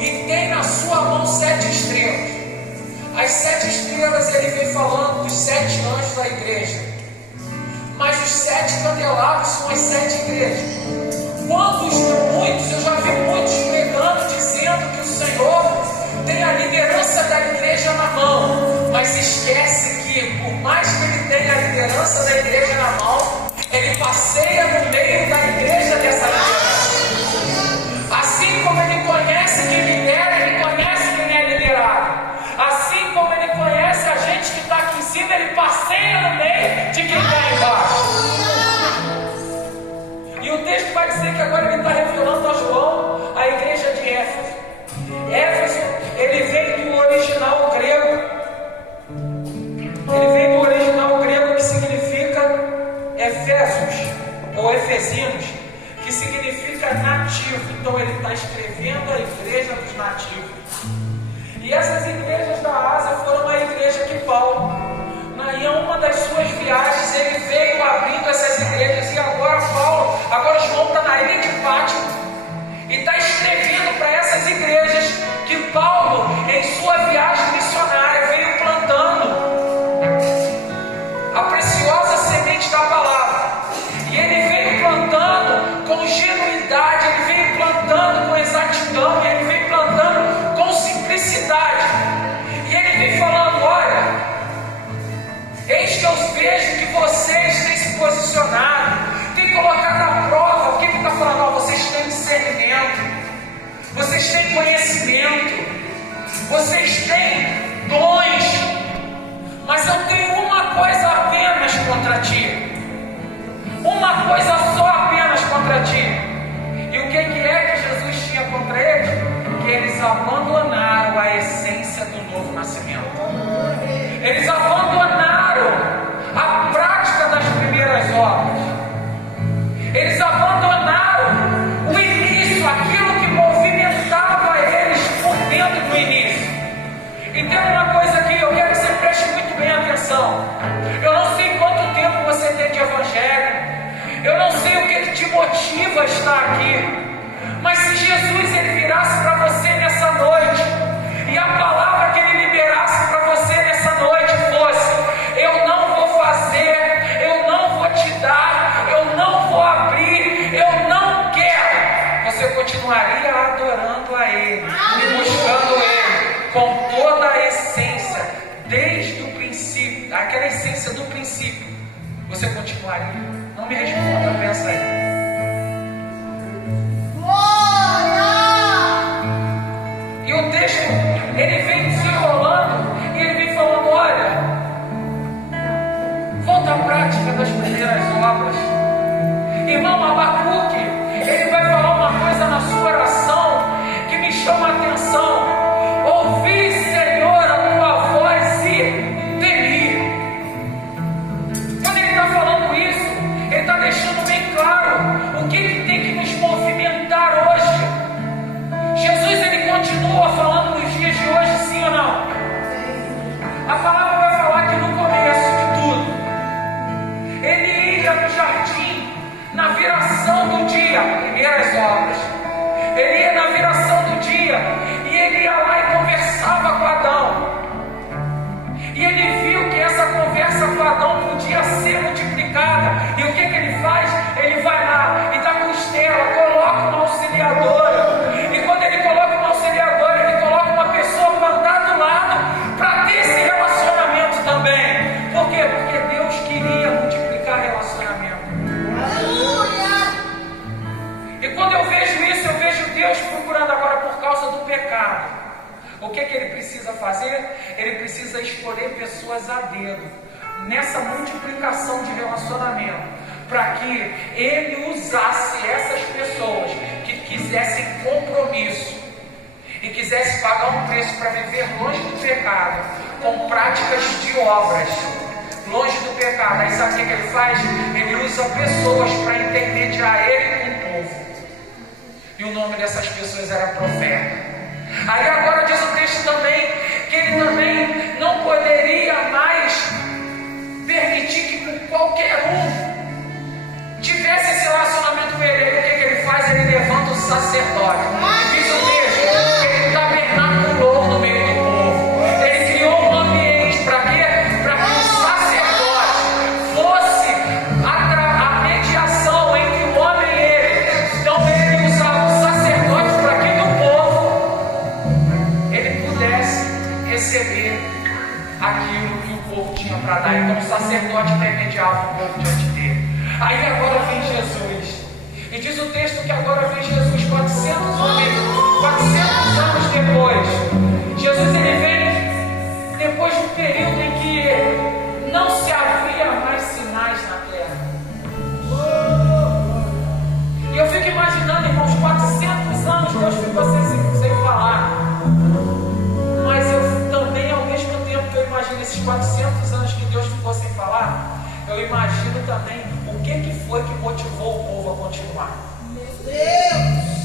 e tem na sua mão 7 estrelas. As 7 estrelas ele vem falando dos 7 anjos da igreja. Mas os 7 candelabros são as 7 igrejas. Muitos, eu já vi muitos pregando, dizendo que o Senhor tem a liderança da igreja na mão. Mas esquece que, por mais que ele tenha a liderança da igreja na mão, ele passeia no meio da igreja dessa liderança. Assim como ele conhece quem lidera, ele conhece quem é liderado. Assim como ele conhece a gente que está aqui em cima, ele passeia no meio de quem está embaixo. E o texto vai dizer que agora ele está revelando a João a igreja de Éfeso. Éfeso, ele vem do original grego. Ele vem do original grego que significa Efésios, ou Efesinos, que significa nativo. Então ele está escrevendo a igreja dos nativos. E essas igrejas da Ásia foram a igreja que Paulo, em uma das suas viagens, ele veio abrindo essas igrejas. E agora João está na ilha de Pátimo e está escrevendo para essas igrejas que Paulo, em sua viagem missionária, veio plantando a preciosa semente da palavra. E ele veio plantando com genuidade, ele veio plantando com exatidão, e ele veio plantando com simplicidade. E ele vem falando: olha, eis que eu vejo que vocês têm se posicionado, têm colocado à prova. O que ele está falando? Ó, vocês têm discernimento, vocês têm conhecimento, vocês têm dons, mas eu tenho uma coisa apenas contra ti. Uma coisa só apenas contra ti. E o que é que Jesus tinha contra eles? Que eles abandonaram a essência do novo nascimento. Eles abandonaram a prática das primeiras obras. Eles abandonaram o início, aquilo que movimentava eles por dentro do início. E tem uma coisa aqui, eu quero que você preste muito bem atenção. Eu não sei quanto tempo você tem de evangelho, eu não sei o que te motiva a estar aqui, mas se Jesus ele virasse para você nessa noite, e a palavra que ele liberasse para você nessa noite fosse: eu não vou fazer, eu não vou te dar, eu não vou abrir, eu não quero, você continuaria adorando a Ele, buscando Ele com toda a essência, desde o princípio, aquela essência do princípio, você continuaria? Não me responda, pensa aí. E o texto, ele vem desenrolando, e ele vem falando: olha, volta à prática das primeiras obras. Irmão Abacuque, ele vai falar uma coisa na sua oração que me chama a atenção: ouvi, Senhor, a tua voz e temi. Quando ele está falando isso, ele está deixando bem claro o que tem que nos movimentar hoje. Jesus, ele continua falando nos dias de hoje, sim ou não? A palavra vai falar que no começo de tudo, ele ia no jardim, na viração do dia, primeiras obras. Ele ia na viração do dia, e ele ia lá e conversava com Adão. E ele viu que essa conversa com Adão podia ser multiplicada. E o que ele faz? Ele vai lá e dá costela, coloca uma auxiliadora. E quando ele coloca uma auxiliadora, ele coloca uma pessoa para andar do lado, para ter esse relacionamento também. Por quê? Porque Deus queria multiplicar relacionamento. E quando eu vejo isso, eu vejo Deus procurando agora por causa do pecado. O que ele precisa fazer? Ele precisa escolher pessoas a dedo, nessa multiplicação de relacionamento, para que ele usasse essas pessoas que quisessem compromisso e quisessem pagar um preço para viver longe do pecado, com práticas de obras, longe do pecado. Aí sabe o que ele faz? Ele usa pessoas para intermediar ele com o povo. E o nome dessas pessoas era profeta. Aí agora diz o texto também que ele também não poderia mais permitir que qualquer um tivesse esse relacionamento com ele. O que ele faz? Ele levanta o sacerdote. E diz o texto o povo diante dele. Aí agora vem Jesus. E diz o texto que agora vem Jesus 400 anos depois. Jesus ele vem depois de um período em que não se havia mais sinais na terra. E eu fico imaginando, irmãos, 400 anos Deus ficou sem falar. Mas eu também, ao mesmo tempo que eu imagino esses 400 anos que Deus ficou sem falar, eu imagino também o que foi que motivou o povo a continuar. Meu Deus!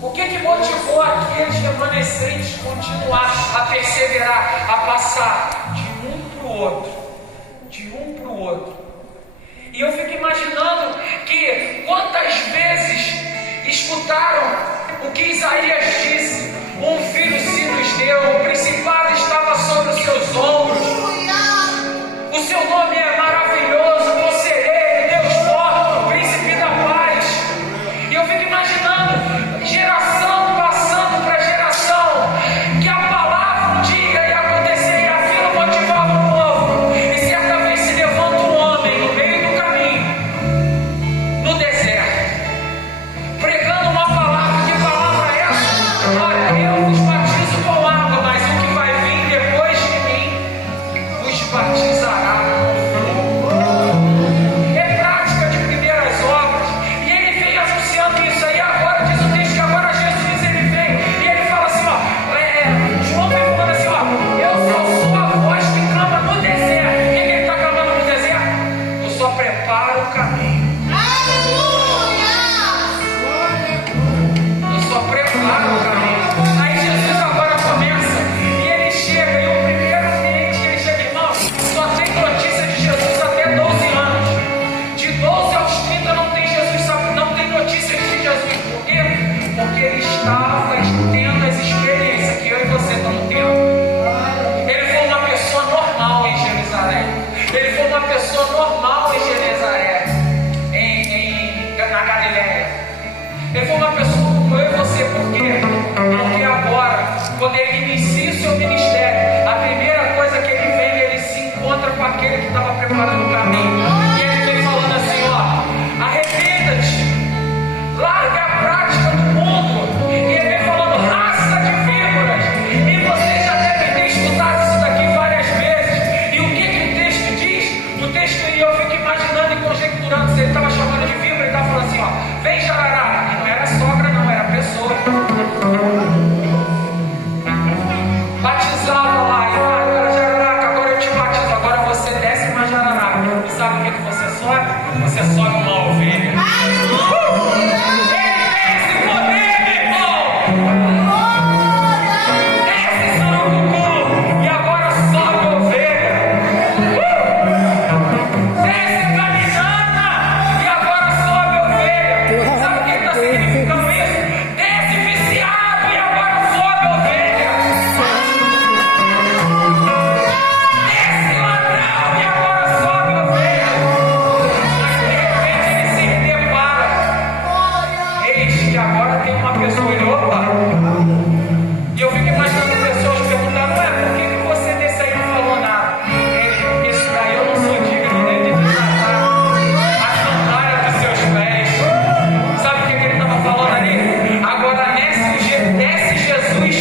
O que motivou aqueles remanescentes a continuar, a perseverar, a passar de um para o outro, de um para o outro. E eu fico imaginando que quantas vezes escutaram o que Isaías disse: um filho se nos deu, o principado estava sobre os seus ombros, o seu nome é maravilhoso, conselheiro, Deus forte, príncipe da paz. E eu fico imaginando geração passando para geração, que a palavra um dia ia acontecer e aquilo motivava o povo. E certa vez se levanta um homem no meio do caminho, no deserto, pregando uma palavra. Que palavra é essa? Olha, eu vos batizo com água, mas o que vai vir depois de mim vos batizará com fogo. É prática de primeiras obras. E ele vem anunciando isso aí. Agora diz o texto que agora Jesus ele vem e ele fala assim, João vem falando assim, eu sou sua voz que clama no deserto. O que ele está clamando no deserto? Eu só preparo o caminho. Eu só preparo o caminho. Aí Jesus agora começa e ele chega, e o primeiro ambiente que ele chega, irmão, só tem notícia de Jesus até 12 anos. De 12 aos 30 não tem Jesus, não tem notícia de Jesus. Por quê? Porque ele estava tendo as experiências que eu e você estamos tendo. Ele foi uma pessoa normal em Jerusalém. Ele foi uma pessoa normal em Genezaré, na Galileia. Ele foi uma pessoa como eu e você. Por quê? Porque agora, quando ele inicia o seu ministério, a primeira coisa que ele vem, ele se encontra com aquele que estava preparando o caminho. E ele vem falando assim, arrependa-te, larga a prática do mundo. E ele vem falando, raça de víboras. E você já deve ter escutado isso daqui várias vezes. E o que o texto diz? O texto, e eu fico imaginando e conjecturando, se ele estava chamando de víbora, ele estava falando assim, vem jarará. E não era sogra, não, era pessoa. Batizava lá, e agora jararaca, agora eu te batizo, agora você desce uma jararaca. E sabe o que você sobe? Você sobe uma ovelha. Ele tem esse poder, meu irmão! Desce Sarucucu, e agora sobe a ovelha. Desce Caminhana, e agora sobe a ovelha. Sabe o que está significando isso? Desce viciado, e agora sobe a ovelha. Desce ladrão, e agora sobe a ovelha. Mas de repente ele se depara. Eis que agora tem uma pessoa, ele, opa. E eu fico imaginando pessoas perguntando, por que você desse aí não falou nada? Ele, isso daí eu não sou digno nem de desatar a sandália dos seus pés. Sabe o que ele estava falando ali? Agora desce Jesus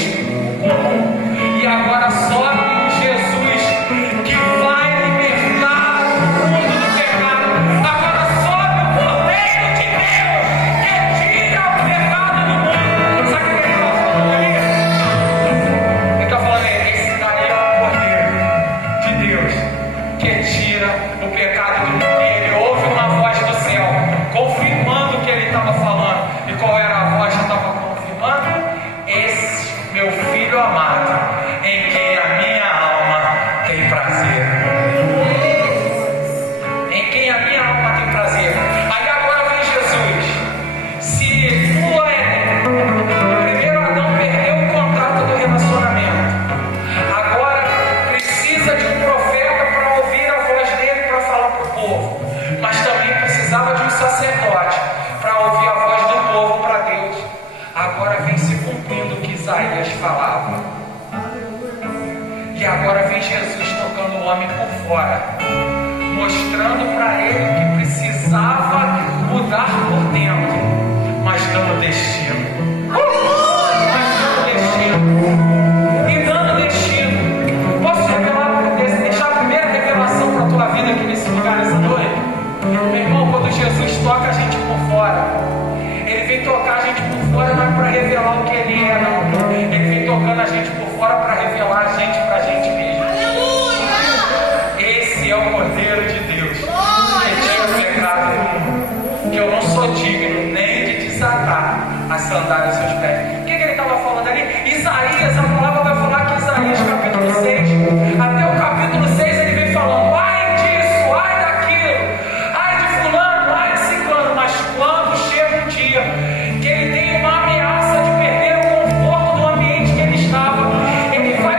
comum, e agora sobe o Jesus que vai libertar o mundo do pecado. Agora sobe o Cordeiro de Deus que tira o pecado do mundo. Sabe o que ele estava falando ali? Ele está falando, esse daí é o Cordeiro de Deus que tira o pecado do mundo. E ele ouve uma voz do céu confirmando o que ele estava falando. E qual era a voz que estava confirmando? Esse meu filho amado, em quem a minha alma tem prazer. Em quem a minha alma tem prazer. Aí agora vem Jesus. Se no Éden, o primeiro Adão perdeu o contato do relacionamento, agora precisa de um profeta para ouvir a voz dele, para falar para o povo. Mas também precisava de um sacerdote para ouvir a voz do povo para Deus. Agora vem se cumprindo o que Isaías falava. E agora vem Jesus tocando o homem por fora, mostrando toca a gente por fora. Ele vem tocar a gente por fora, não é para revelar o que Ele é, não. Ele vem tocando a gente por fora para revelar a gente para a gente mesmo. Esse é o Cordeiro de Deus que tinha pecado em mim, que eu não sou digno nem de desatar as sandálias dos seus pés. O que ele estava falando ali? Isaías, a palavra vai falar que Isaías capítulo 6, até o capítulo 6 ele vem falando, ai disso, ai daquilo, ai de fulano, ai de ciclano, mas quando chega um dia que ele tem uma ameaça de perder o conforto do ambiente que ele estava, ele vai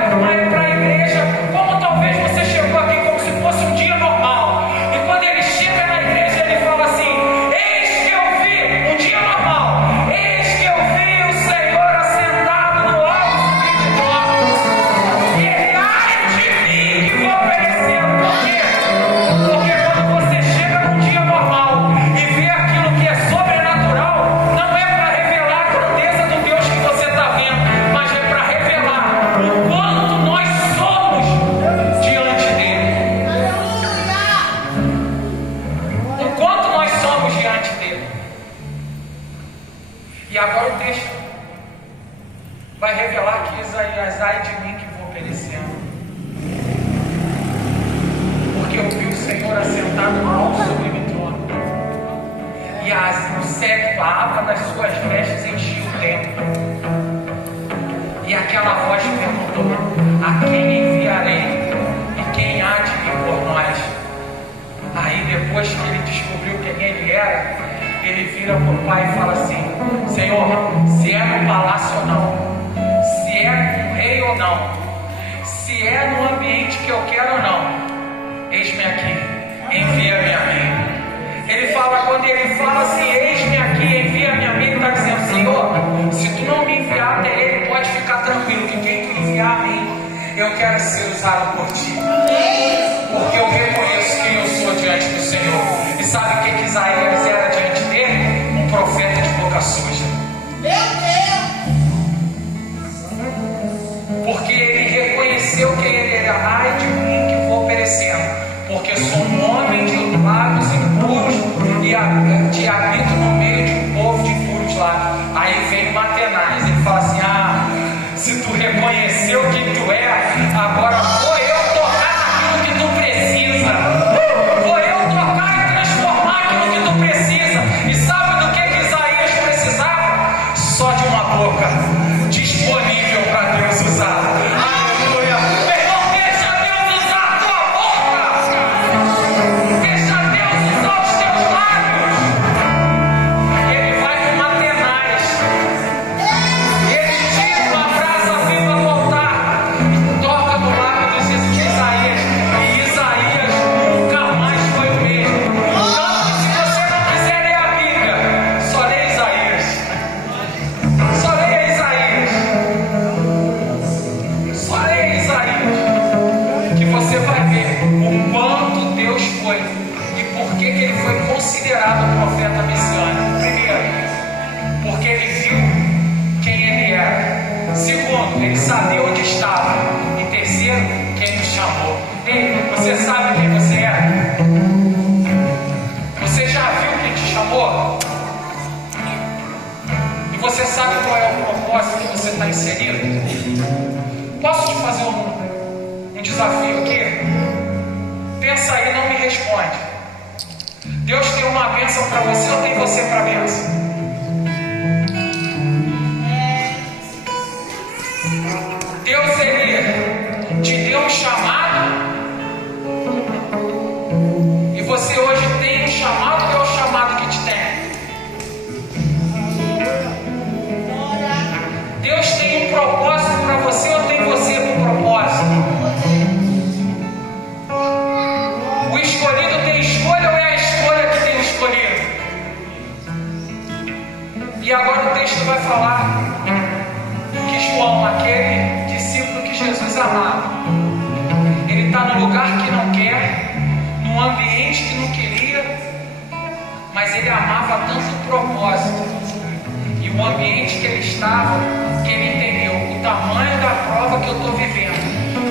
para a igreja, como talvez você chegou aqui como se fosse um dia normal, e quando ele chega na igreja ele fala assim, eis que eu vi um dia normal, eis que eu vi o Senhor assentado no alto do e ele, ai de mim que vou obedecer. Por quê? Porque quando você chega num dia normal e vê aquilo que é sobrenatural, não é para revelar a grandeza do Deus que você está vendo, mas é para revelar o quanto nós somos diante dele. O quanto nós somos diante dele. E agora o texto vai revelar que Isaías, ai de mim que vou perecendo, porque eu vi o Senhor assentado no alto sublime trono, e o séquito, a aba das suas vestes enchia o templo, e aquela voz perguntou, a quem enviarei e quem há de vir por nós? Aí depois que ele descobriu quem ele era, ele vira para o pai e fala assim, Senhor, se é no palácio ou não, se é com o rei ou não, se é no ambiente que eu quero ou não, eis-me aqui, envia-me a mim. Ele fala, quando ele fala assim, eis-me aqui, envia-me a mim, ele está dizendo, Senhor, se tu não me enviar até ele, pode ficar tranquilo, que quem tu enviar a mim, eu quero ser usado por ti, porque eu reconheço quem eu sou diante do Senhor. E sabe o que Isaías era diante dele? Um profeta de boca suja. Meu Deus! Porque ele reconheceu quem ele era. Ai de mim que vou perecendo, porque sou um homem de lábios impuros e habito no meio de um povo de impuros lá. Aí vem Matenais, ele fala assim, se tu reconheceu quem tu é, agora vou eu tocar naquilo que tu precisa, vou eu tocar e transformar aquilo que tu precisa. E sabe do que Isaías precisava? Só de uma boca disponível para Deus usar. Aleluia! Meu irmão, deixa Deus usar a tua boca, deixa Deus usar os teus lábios. Ele vai com Matenais, ele tira uma brasa viva do altar e toca no lábio de Isaías, e Isaías nunca mais foi o mesmo. Então, se você não quiser ler a Bíblia, só lê Isaías, só leia Isaías, só leia Isaías, que você vai ver o quanto Deus foi e por que ele foi considerado um profeta messiânico. Primeiro, porque ele viu quem ele era. Segundo, ele sabia onde estava. E terceiro, quem o chamou. Ei, você sabe quem você é? Você já viu quem te chamou? E você sabe qual é o propósito que você está inserido? Posso te fazer um desafio aqui? Pensa aí, não me responde. Deus tem uma bênção para você ou tem você para a bênção? Deus, ele te deu um chamado, e você hoje tem um chamado, que é o chamado que te tem. Deus tem um propósito para você ou tem você com propósito? O escolhido tem escolha ou é a escolha que tem o escolhido? E agora o texto vai falar que João, aquele discípulo que Jesus amava, ele está no lugar que não quer, num ambiente que não queria, mas ele amava tanto o propósito e o ambiente que ele estava, que ele entendeu o tamanho da prova que eu estou vivendo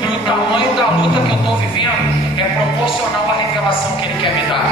e o tamanho da luta que eu estou vivendo é proporcional à revelação que ele quer me dar.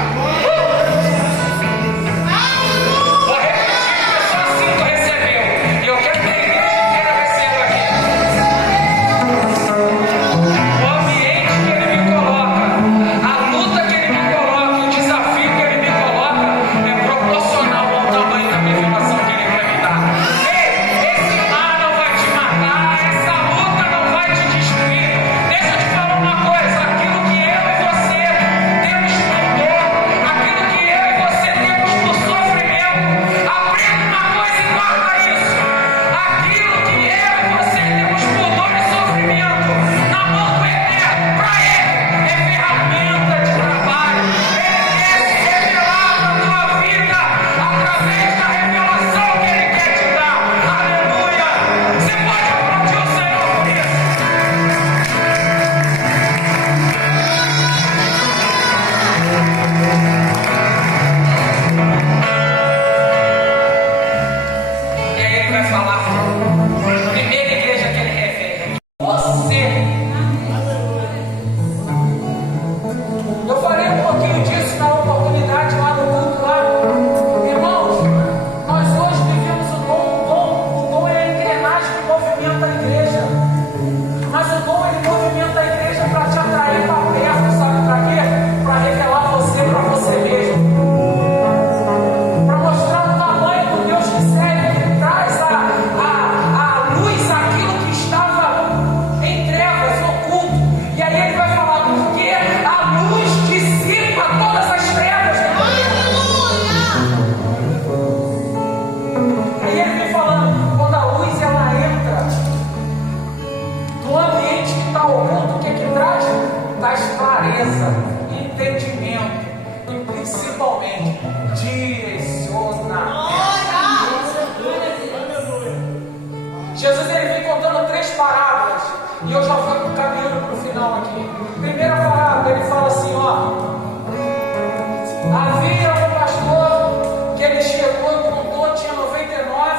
Havia um pastor que ele chegou e contou, tinha 99,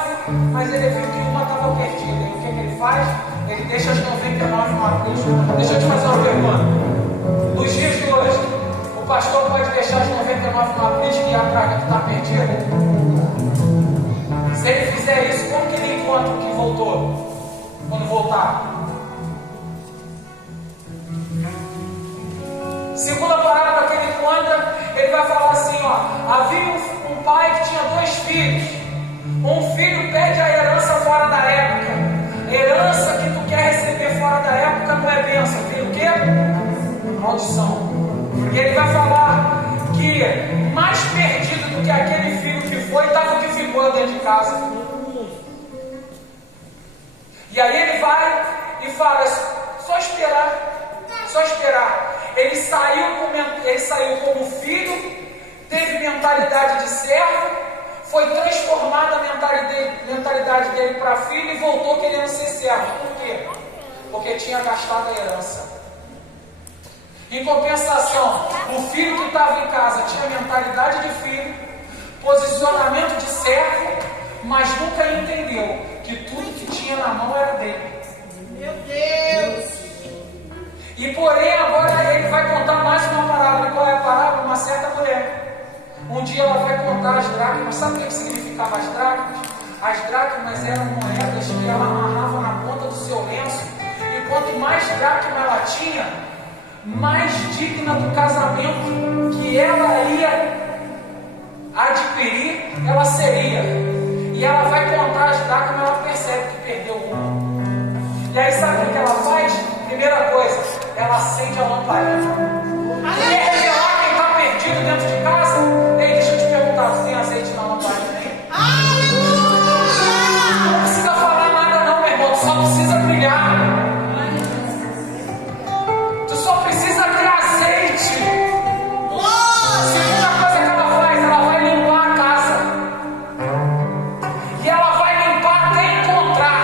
mas ele viu que uma estava perdida. E o que ele faz? Ele deixa as 99 no aprisco. Deixa eu te fazer uma pergunta. Nos dias de hoje, o pastor pode deixar as 99 no aprisco e a praga que está perdida? Se ele fizer isso, como que ele encontra o que voltou? Quando voltar? Segunda parábola que ele conta, ele vai falar assim, ó. Havia um pai que tinha 2 filhos. Um filho pede a herança fora da época. Herança que tu quer receber fora da época não é bênção. Tem o quê? Maldição. E ele vai falar que mais perdido do que aquele filho que foi, estava o que ficou dentro de casa. E aí ele vai e fala, só esperar, só esperar. Ele saiu como filho, teve mentalidade de servo, foi transformada a mentalidade dele para filho e voltou querendo ser servo. Por quê? Porque tinha gastado a herança. Em compensação, o filho que estava em casa tinha mentalidade de filho, posicionamento de servo, mas nunca entendeu que tudo que tinha na mão era dele. Meu Deus! E porém agora ele vai contar mais uma parábola. E qual é a parábola? Uma certa mulher. Um dia ela vai contar as dracmas. Sabe o que significava as dracmas? As dracmas eram moedas que ela amarrava na ponta do seu lenço. E quanto mais dracma ela tinha, mais digna do casamento que ela ia adquirir, ela seria. E ela vai contar as dracmas, ela percebe que perdeu uma. E aí sabe o que ela faz? Primeira coisa, ela acende a lamparina. Quer revelar quem está perdido dentro de casa? Ei, deixa eu te perguntar, você tem azeite na lamparina aí? Não precisa falar nada não, meu irmão, tu só precisa brilhar. Tu só precisa ter azeite. Segunda coisa que ela faz, ela vai limpar a casa. E ela vai limpar até encontrar.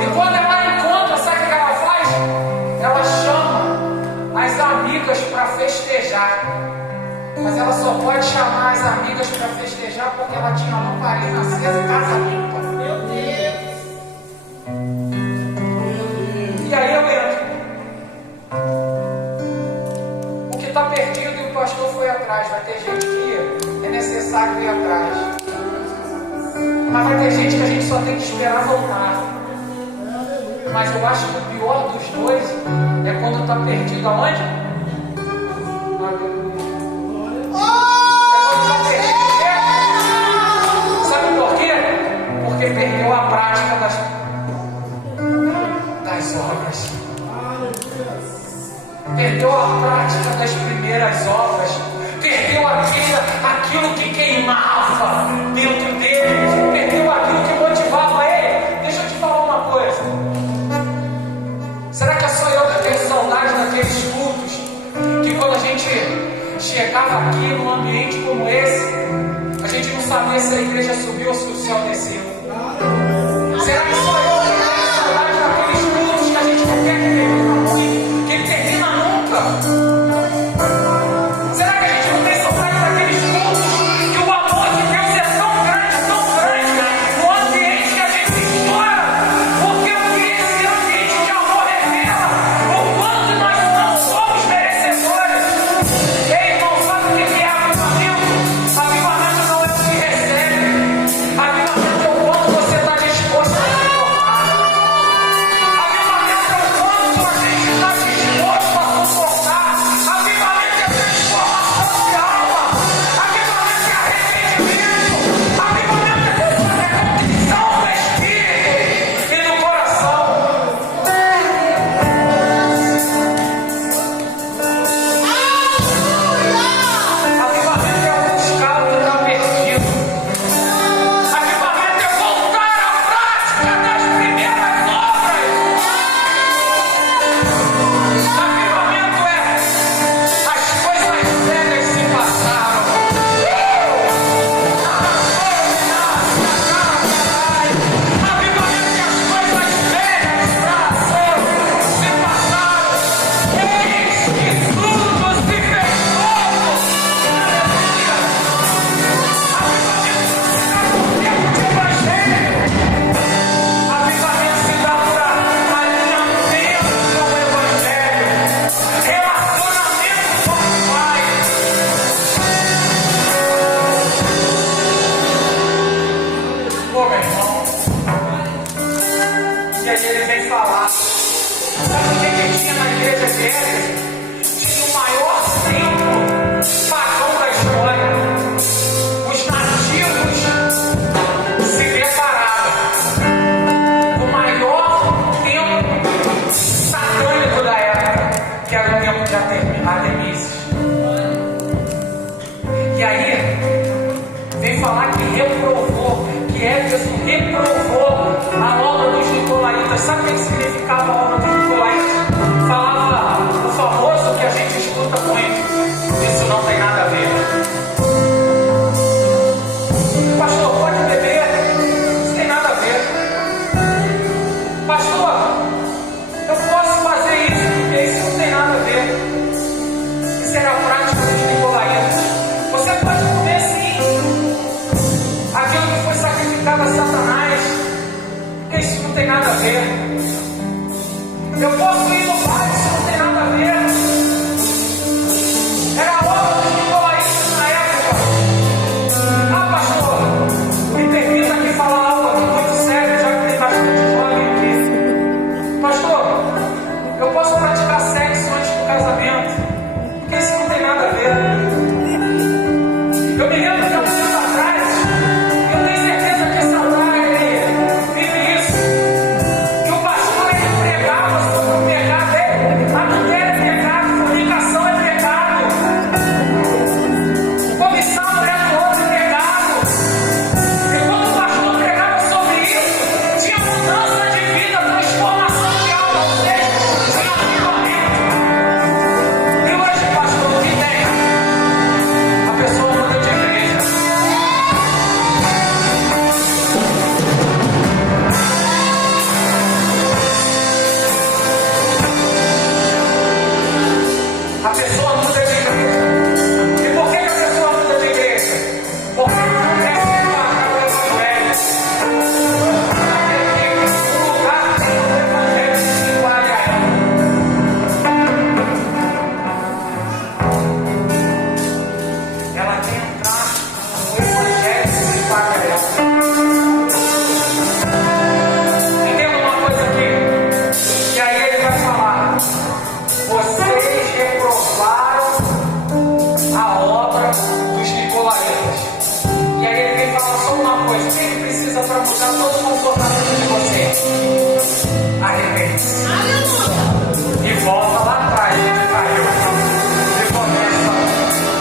E quando ela encontra, sabe o que ela faz? Ela chama as amigas para festejar. Mas ela só pode chamar as amigas para festejar porque ela tinha uma lamparina acesa e casa limpa. Meu Deus! E aí eu entro. O que está perdido e o pastor foi atrás. Vai ter gente que é necessário ir atrás. Mas vai ter gente que a gente só tem que esperar voltar. Mas eu acho que o pior dos dois é quando está perdido aonde? Sabe por quê? Porque perdeu a prática das obras. Perdeu a prática das primeiras obras. Perdeu aquilo que queimava dentro dele. Perdeu aquilo que motivava ele. Deixa eu te falar uma coisa. Será que é só eu que tenho saudade daqueles cultos que quando a gente chegava aqui num ambiente como esse, a gente não sabia se a igreja subiu ou se o céu desceu? Será que só eu que tenho saudade daqueles cultos que a gente não quer que termina muito, que ele termina nunca? Será que a gente não tem saudade daqueles cultos que o amor de Deus é tão grande, no ambiente que a gente chora? Porque esse ambiente de amor revela o quanto nós não somos merecedores. Ei, irmão, sabe o que é avivamento? Avivamento não é o que recebe. Avivamento é o quanto você está disposto a se tornar. E aí, vem falar que reprovou, que Éfeso reprovou a obra dos nicolaítas. Sabe o que significava a obra dos nicolaítas? Falava o famoso que a gente escuta muito: isso não tem nada a ver. Pastor, pode beber? Isso tem nada a ver. Pastor, eu posso fazer isso porque isso não tem nada a ver. Isso era a prática dos nicolaítas. Você pode comer sim aquilo que foi sacrificado a Satanás, porque isso não tem nada a ver. Eu posso ir no bar, isso não tem nada a ver. Era a obra dos nicolaítas na época. Ah, pastor, me permita aqui falar algo muito sério, já que tem bastante jovem aqui. Pastor, eu posso praticar sexo antes do casamento, porque isso não tem nada a ver. Eu me lembro que há um tempo atrás, eu tenho certeza que essa praia vive isso, que o pastor ele pregava sobre o pecado. A mulher é pecado, fornicação é pecado, cobiçar a mulher do outro é pecado. E quando o pastor pregava sobre isso, tinha mudança de vida, transformação de alma, ou seja, tinha avivamento. E hoje, pastor, o que tem? A pessoa muda de igreja. A pessoa muda de igreja. E por que a pessoa muda de igreja? Porque não quer se pagar o evangelho. O lugar tem o evangelho que se enquadra a ela. Ela quer entrar no evangelho que se enquadra a ela. Entenda uma coisa aqui. E aí ele vai falar: vocês reprovaram a obra dos nicolaítas. E aí ele vem falar só uma coisa: o que precisa para mudar todo o comportamento de vocês? Arrepende-se. E volta lá atrás, onde caiu. E começa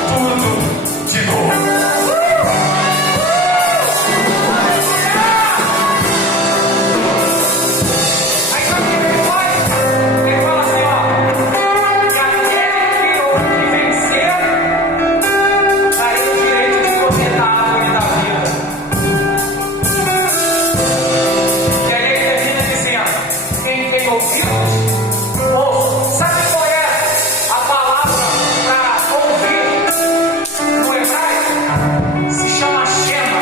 tudo de novo. Aí sabe o que ele faz? Ele fala assim, ó: e aquele que vencer, darei o direito de comer da árvore da vida. E aí ele termina dizendo: quem tem ouvidos, ouça. Sabe qual é a palavra para ouvir no hebraico? Se chama Shema.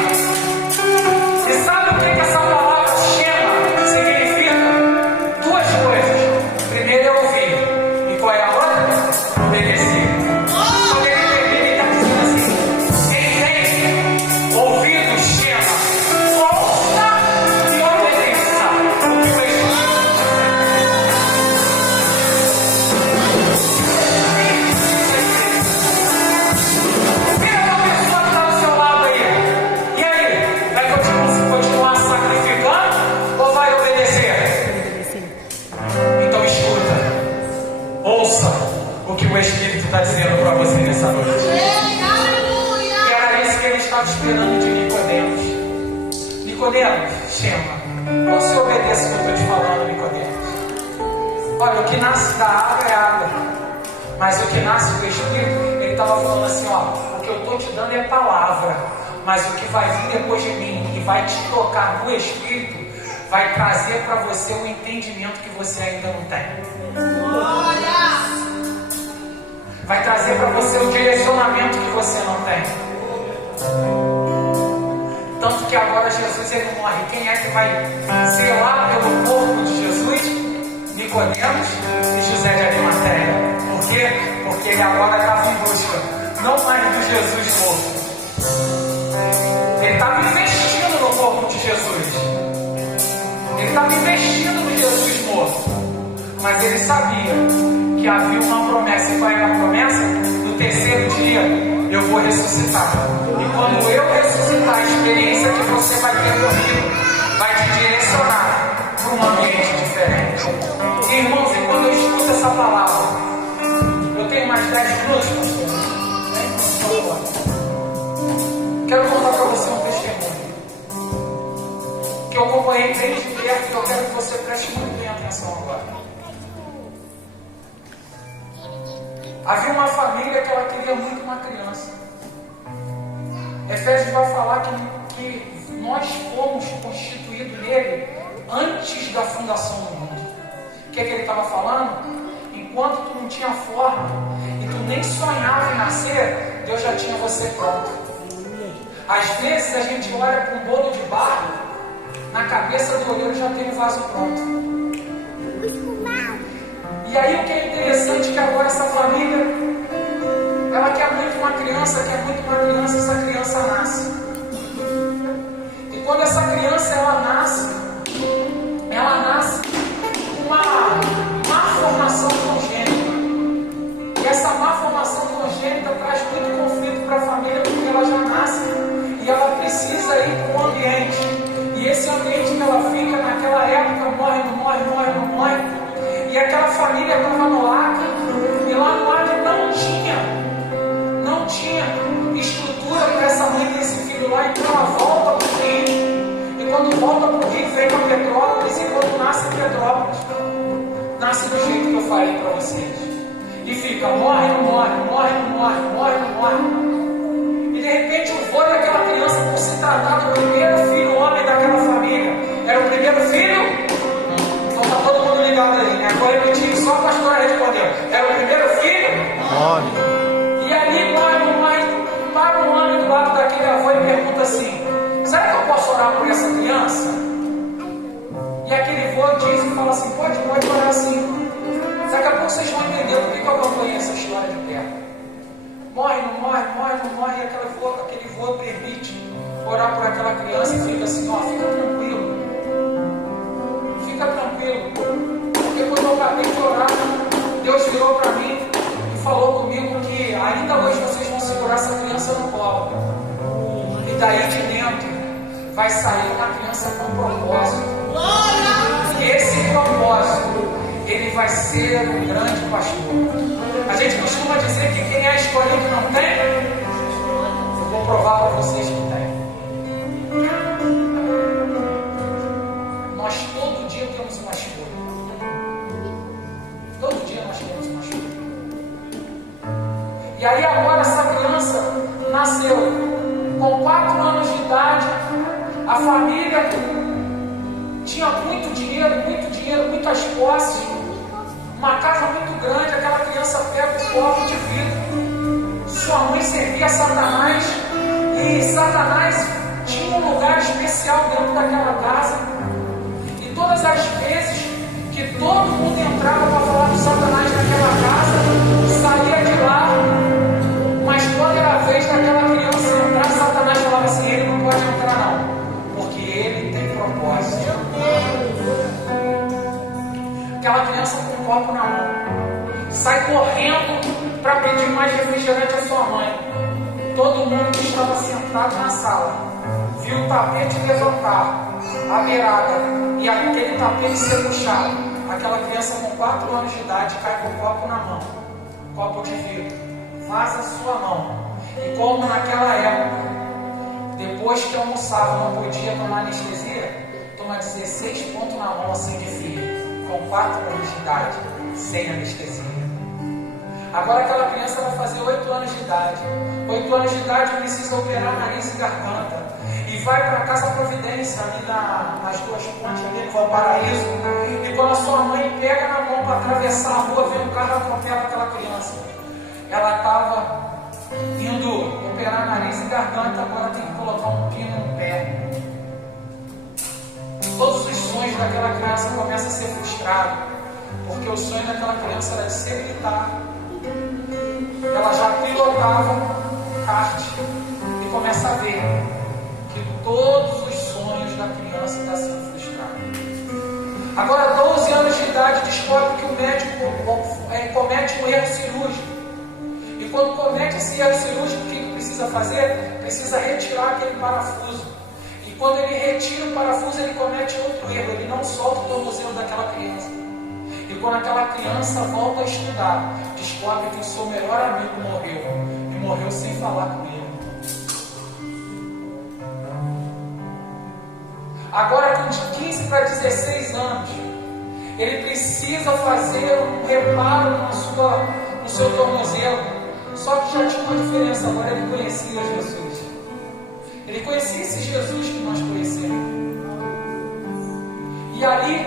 E sabe o que essa palavra Shema significa? Duas coisas. Primeiro é ouvir. E qual é a outra? Obedecer. Quando ele termina, ele está dizendo assim: quem tem ouvido, Shema, ouça e obedeça o que o Espírito vira uma pessoa que está do seu lado aí. E aí? Vai continuar sacrificando ou vai obedecer? Então escuta. Ouça o que o Espírito está dizendo para você nessa noite. E era isso que ele estava esperando de Nicodemos. Nicodemos, Shema, não se obedeça o que eu estou te falando, Nicodemos. Olha, o que nasce da água é água, mas o que nasce do Espírito, ele estava falando assim, ó: o que eu estou te dando é palavra, mas o que vai vir depois de mim e vai te tocar no Espírito, vai trazer para você um entendimento que você ainda não tem. Vai trazer para você um direcionamento que você não tem. Tanto que agora Jesus ele morre. Quem é que vai zelar pelo corpo de Jesus? Nicodemos e José de Arimateia. Por quê? Porque ele agora estava em busca, não mais do Jesus morto. Ele estava investindo no corpo de Jesus. Ele estava investindo no Jesus morto. Mas ele sabia que havia uma promessa. E qual era a promessa? No terceiro dia eu vou ressuscitar. E quando eu ressuscitar, a experiência que você vai ter comigo vai te direcionar para um ambiente diferente. Irmãos, e quando eu escuto essa palavra, eu tenho mais 10 minutos, pastor? 10 minutos, por favor. olhei bem de perto e eu quero que você preste muito bem atenção agora. Havia uma família que ela queria muito uma criança. Efésios vai falar que nós fomos constituídos nele antes da fundação do mundo. O que ele estava falando? Enquanto tu não tinha forma e tu nem sonhava em nascer, Deus já tinha você pronto. Às vezes a gente olha para um bolo de barro, na cabeça do olheiro já tem um vaso pronto. E aí o que é interessante é que agora essa família, ela quer muito uma criança, essa criança nasce. E quando essa criança ela nasce com uma má formação congênita. E essa má formação congênita traz muito conflito para a família, porque ela já nasce e ela precisa ir para um ambiente. E esse ambiente que ela fica naquela época morre. E aquela família estava no Acre, e lá no Acre não tinha estrutura para essa mãe ter esse filho lá, então ela volta para o Rio. E quando volta para o Rio, vem para Petrópolis, e quando nasce em Petrópolis, nasce do jeito que eu falei para vocês. E fica, morre. E de repente o vô daquela criança, por se tratar do primeiro filho homem daquela família, era o primeiro filho? Então está todo mundo ligado aí, né? Vou repetir, só a pastora respondeu. Era o primeiro filho? E ali para um homem do lado daquele avô e pergunta assim: será que eu posso orar por essa criança? E aquele avô diz e fala assim: pode orar assim. Daqui a pouco vocês vão entender por que eu acompanhei essa história de perto. Morre, e aquele avô permite orar por aquela criança e fica assim: ó, fica tranquilo. Porque quando eu acabei de orar, Deus virou para mim e falou comigo que ainda hoje vocês vão segurar essa criança no colo. E daí de dentro vai sair uma criança com propósito. E esse propósito, ele vai ser um grande pastor. A gente costuma dizer que quem é escolhido não tem. Eu vou provar para vocês que tem. Nós todo dia temos uma escolha. Todo dia nós temos uma escolha. E aí agora essa criança nasceu com 4 anos de idade. A família tinha muito dinheiro, muitas posses, uma casa muito grande. Aquela criança pega um copo de vidro. Sua mãe servia a Satanás, e Satanás tinha um lugar especial dentro daquela casa. E todas as vezes que todo mundo entrava para falar do Satanás naquela casa, saía de lá. Mas quando era a vez daquela criança entrar, Satanás falava assim: ele não pode entrar não, porque ele tem propósito. Aquela criança com um copo na mão sai correndo para pedir mais refrigerante à sua mãe. Todo mundo que estava sentado na sala viu o tapete levantar, a beirada, e aquele tapete ser puxado. Aquela criança com 4 anos de idade cai com o copo na mão, copo de vidro, vaza sua mão. E como naquela época, depois que almoçava não podia tomar anestesia, toma 16 pontos na mão assim de frio, com 4 anos de idade, sem anestesia. Agora aquela criança vai fazer 8 anos de idade. 8 anos de idade precisa operar nariz e garganta. E vai para a Casa Providência, ali nas 2 pontes, ali no Valparaíso. E quando a sua mãe pega na mão para atravessar a rua, vem um carro atropela aquela criança. Ela estava indo operar nariz e garganta, agora tem que colocar um pino no pé. Todos os sonhos daquela criança começam a ser frustrados, porque o sonho daquela criança era de ser militar. Ela já pilotava kart e começa a ver que todos os sonhos da criança estão sendo frustrados. Agora, 12 anos de idade, descobre que o médico comete um erro cirúrgico. E quando comete esse erro cirúrgico, o que precisa fazer? Precisa retirar aquele parafuso. E quando ele retira o parafuso, ele comete outro erro. Ele não solta o tornozelo daquela criança. E quando aquela criança volta a estudar, descobre que o seu melhor amigo morreu. E morreu sem falar com ele. Agora com de 15 para 16 anos, ele precisa fazer um reparo no seu tornozelo. Só que já tinha uma diferença, agora ele conhecia Jesus. Ele conhecia esse Jesus que nós conhecemos. E ali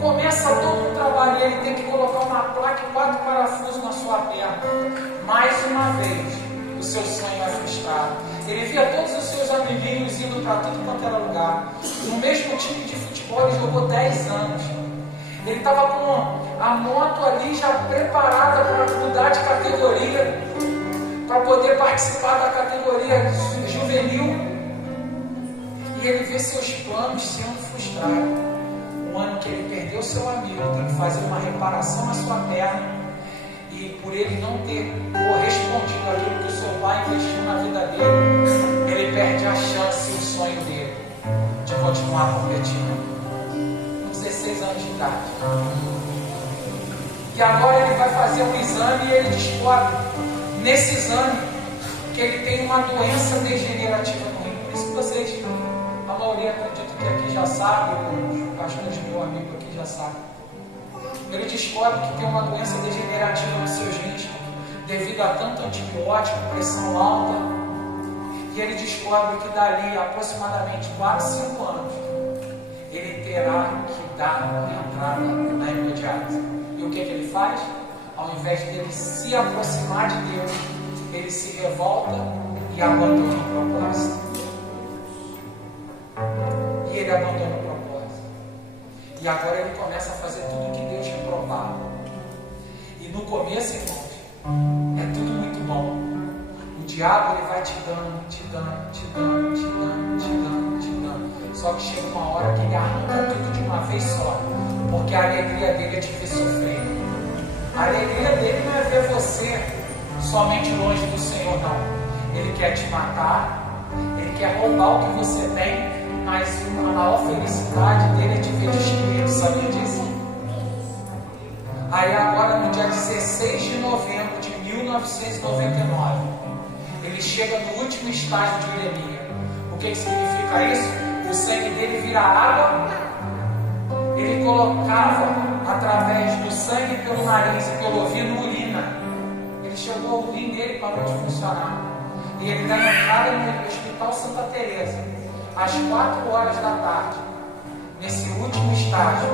começa todo um trabalho. Ele tem que colocar uma placa e 4 parafusos na sua perna. Mais uma vez, o seu sonho é frustrado. Ele via todos os seus amiguinhos indo para tudo quanto era lugar. No mesmo time de futebol, ele jogou 10 anos. Ele estava com a moto ali já preparada para mudar de categoria, para poder participar da categoria juvenil. E ele vê seus planos sendo frustrados. O ano que ele perdeu seu amigo, tem que fazer uma reparação na sua perna. E por ele não ter correspondido àquilo que o seu pai investiu na vida dele, ele perde a chance e o sonho dele de continuar competindo. 16 anos de idade. E agora ele vai fazer um exame e ele descobre, nesse exame, que ele tem uma doença degenerativa no rim. Por isso que vocês, a maioria acredito que aqui já sabe, os pastores meu amigo aqui já sabem. Ele descobre que tem uma doença degenerativa nos seus rins, devido a tanto antibiótico, pressão alta. E ele descobre que dali aproximadamente 4, 5 anos, ele terá que dar entrada na hemodiálise. E o que ele faz? Ao invés dele se aproximar de Deus, ele se revolta e abandona o propósito. E ele abandona o propósito. E agora ele começa a fazer tudo o que Deus reprovava. E no começo, irmãos, é tudo muito bom. O diabo ele vai te dando, te dando, te dando, te dando, te dando, te dando. Só que chega uma hora que ele arranca tudo de uma vez só. Porque a alegria dele é te ver sofrer. A alegria dele não é ver você somente longe do Senhor, não. Ele quer te matar, ele quer roubar o que você tem, mas a maior felicidade dele é te ver de espírito, sabia disso? Aí agora no dia 16 de novembro de 1999, ele chega no último estágio de uremia. O que significa isso? O sangue dele vira água. Ele colocava através do sangue pelo nariz e pelo ouvido urina. Ele chegou, o rim dele parou de funcionar. E ele dá entrada no Hospital Santa Teresa às 4 horas da tarde, nesse último estágio.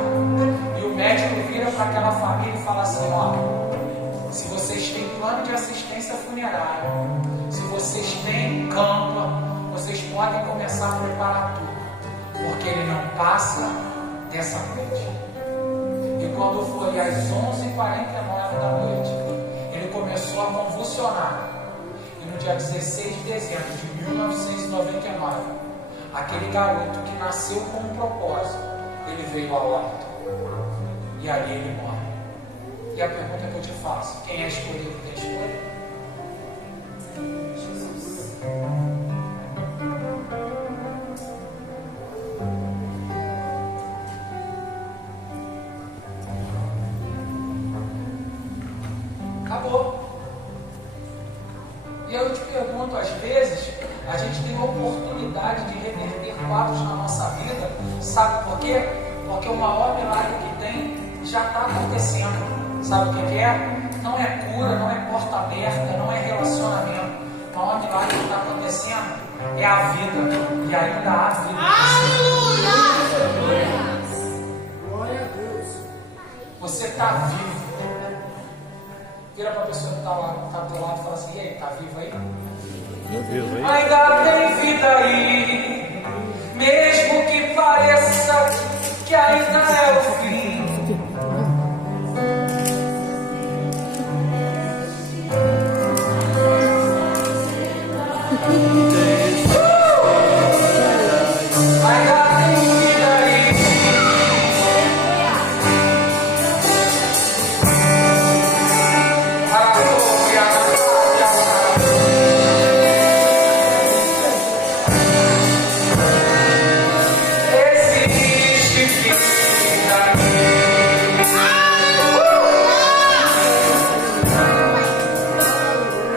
E o médico vira para aquela família e fala assim: ó, se vocês têm plano de assistência funerária, se vocês têm campa, vocês podem começar a preparar tudo, porque ele não passa dessa noite. E quando foi às 11h49 da noite, ele começou a convulsionar. E no dia 16 de dezembro de 1999, aquele garoto que nasceu com um propósito, ele veio ao óbito. E ali ele morre. E a pergunta que eu te faço: quem é escolhido tem escolha? Jesus. Acabou. E eu te pergunto, às vezes, a gente tem a oportunidade de reverter quadros na nossa vida. Sabe por quê? Porque o maior milagre que tem já está acontecendo. Sabe o que é? Não é cura, não é porta aberta, não é relacionamento. O maior milagre que está acontecendo é a vida. E ainda há vida. Aleluia! Glória a Deus. Você está vivo. Vira para a pessoa que está do teu lado e fala assim: e aí, está vivo aí? Vivo aí? Ainda tem vida aí, mesmo que pareça que ainda é o fim. Ainda tem vida aí.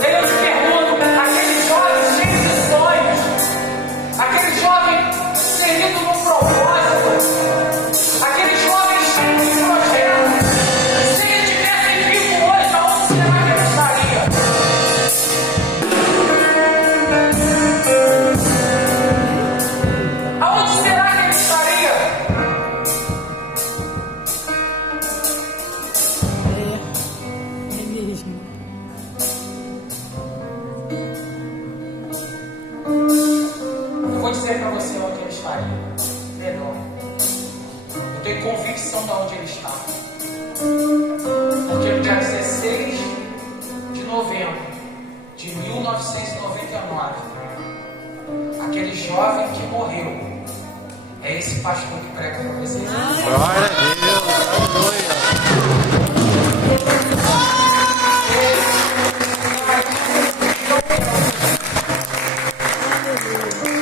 Eu te pergunto, aqueles olhos cheios de dizer para você onde ele estaria. Melhor. Eu tenho convicção de onde ele está. Porque no dia 16 de novembro de 1999, aquele jovem que morreu, é esse pastor que prega para vocês. Glória a Deus, aleluia.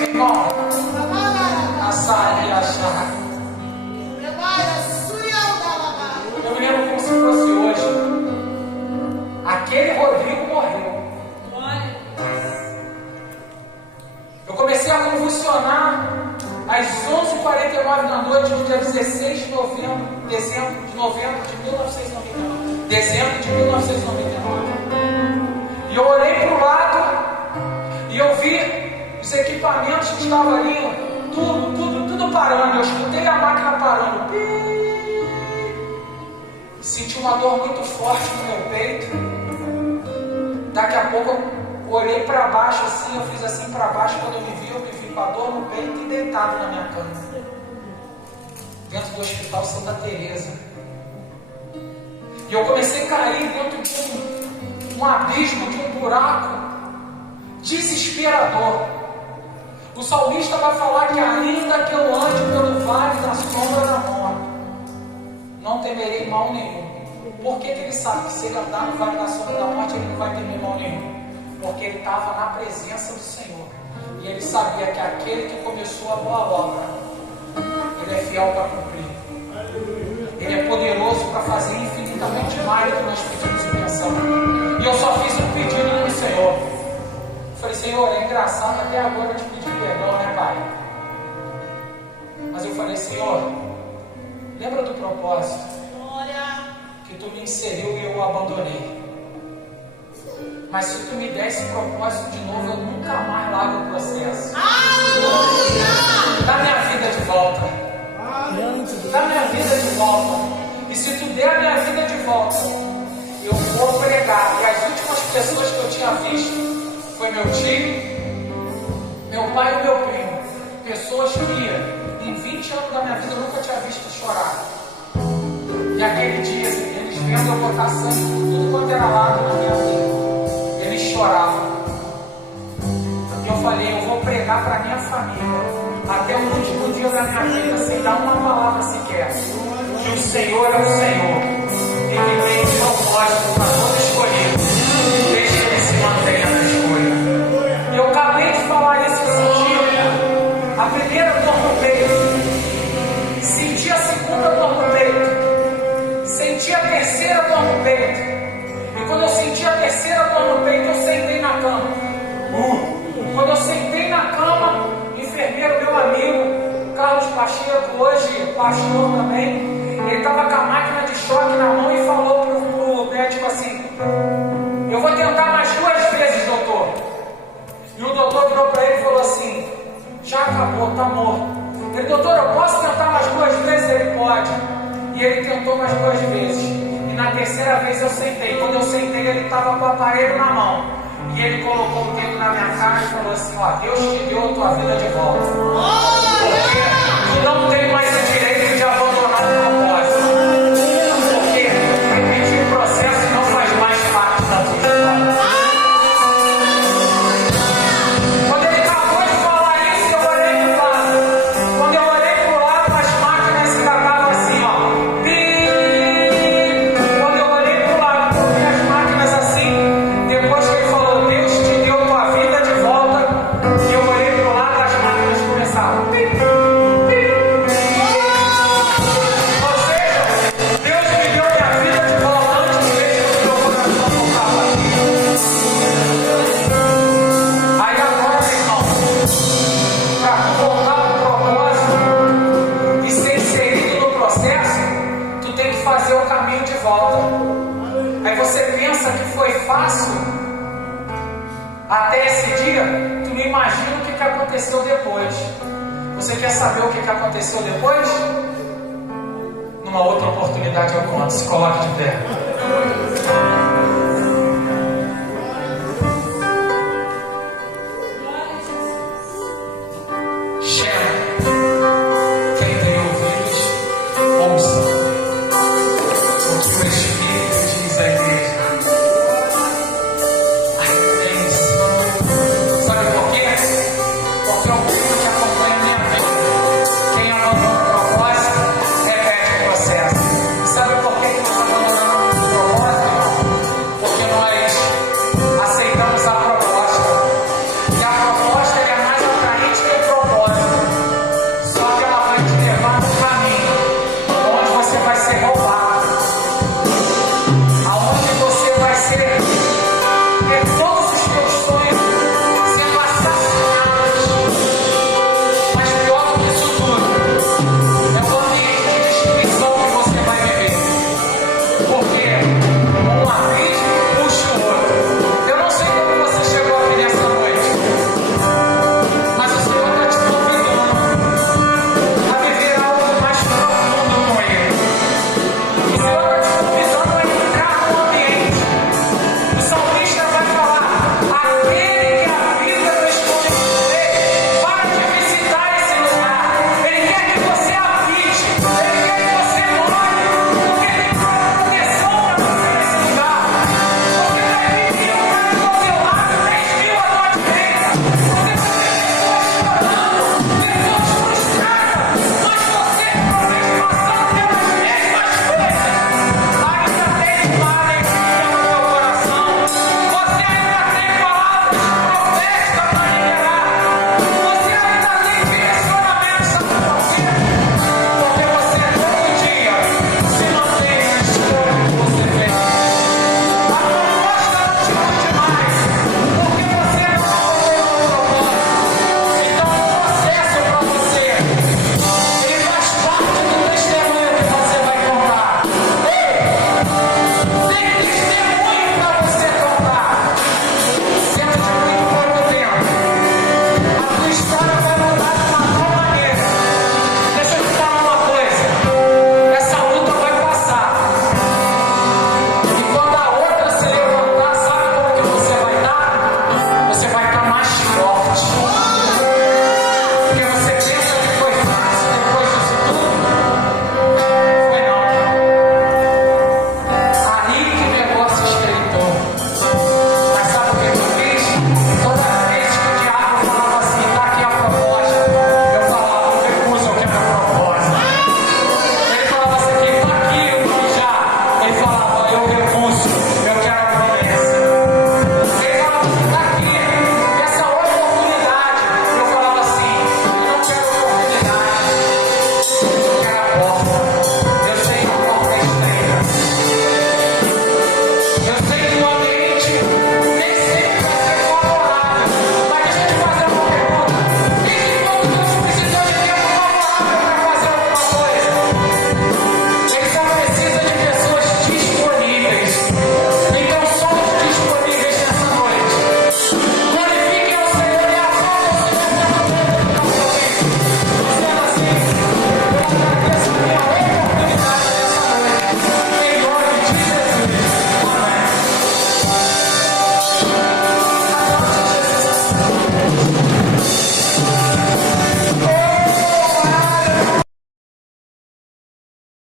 Irmão, a Sara e a Chá. Eu me lembro como se fosse hoje. Aquele Rodrigo morreu. Eu comecei a convulsionar às 11h49 da noite do dia 16 de novembro, dezembro de 1999. Dezembro de 1999. E eu olhei para o lado e eu vi os equipamentos que estavam ali, tudo parando. Eu escutei a máquina parando. Senti uma dor muito forte no meu peito. Daqui a pouco eu olhei para baixo assim, eu fiz assim para baixo. Quando eu me vi com a dor no peito e deitado na minha cama, dentro do Hospital Santa Teresa. E eu comecei a cair dentro de um abismo, de um buraco desesperador. O salmista vai falar que ainda que eu ande pelo vale da sombra da morte, não temerei mal nenhum. Por que ele sabe que se ele andar no vale da sombra da morte, ele não vai temer mal nenhum? Porque ele estava na presença do Senhor. E ele sabia que aquele que começou a boa obra, ele é fiel para cumprir. Ele é poderoso para fazer infinitamente mais do que nós pedimos e pensamos. E eu só fiz um pedido no Senhor. Eu falei, Senhor, é engraçado até agora eu te pedir perdão, né, Pai? Mas eu falei, Senhor, lembra do propósito que tu me inseriu e eu o abandonei. Mas se tu me der esse propósito de novo, eu nunca mais largo o processo. Dá minha vida de volta. Dá minha vida de volta. E se tu der a minha vida de volta, eu vou pregar. E as últimas pessoas que eu tinha visto foi meu tio, meu pai e meu primo. Pessoas que em 20 anos da minha vida eu nunca tinha visto chorar. E aquele dia, eles vendo eu botar sangue por tudo quanto era lado na minha vida, eles choravam. E eu falei, eu vou pregar para minha família até o último dia da minha vida, sem dar uma palavra sequer, que o Senhor é o Senhor e que tem um propósito para todo escolhido, desde que ele se mantenha na escolha. E eu acabei de falar isso, eu senti a primeira dor no peito, senti a segunda dor no peito, senti a terceira dor no peito. E quando eu senti a terceira dor no peito, eu sentei na cama. Quando eu sentei na cama, enfermeiro, meu amigo, Carlos Pacheco, hoje pastor também, ele estava com a máquina de choque na mão e falou pro médico assim, eu vou tentar mais 2 vezes, doutor. E o doutor virou para ele e falou assim, já acabou, tá morto. Ele, doutor, eu posso tentar mais 2 vezes? Ele pode. E ele tentou mais 2 vezes. E na terceira vez eu sentei. Quando eu sentei, ele estava com o aparelho na mão. E ele colocou o dedo na minha cara e falou assim, ó, Deus te deu a tua vida de volta. Porque tu não tem mais o direito de abandonar o propósito. Porque repetir o processo não faz mais parte da tua história. Quando ele acabou de falar isso, eu olhei pro lado. Quando eu olhei pro lado, as máquinas se cagavam assim, ó. Quando eu olhei pro lado, eu vi as máquinas assim. Depois que ele falou, Deus te deu tua vida de volta. E eu olhei pro lado, as máquinas começavam. Ou seja, Deus me deu minha vida de volta antes mesmo que meu coração tocava aqui. Aí agora, meu irmão, para voltar ao propósito e ser inserido no processo, tu tem que fazer o caminho de volta. Aí você pensa que foi fácil até esse dia, tu não imagina o que aconteceu depois. Você quer saber o que aconteceu depois? Numa outra oportunidade eu conto. Se coloque de pé. seu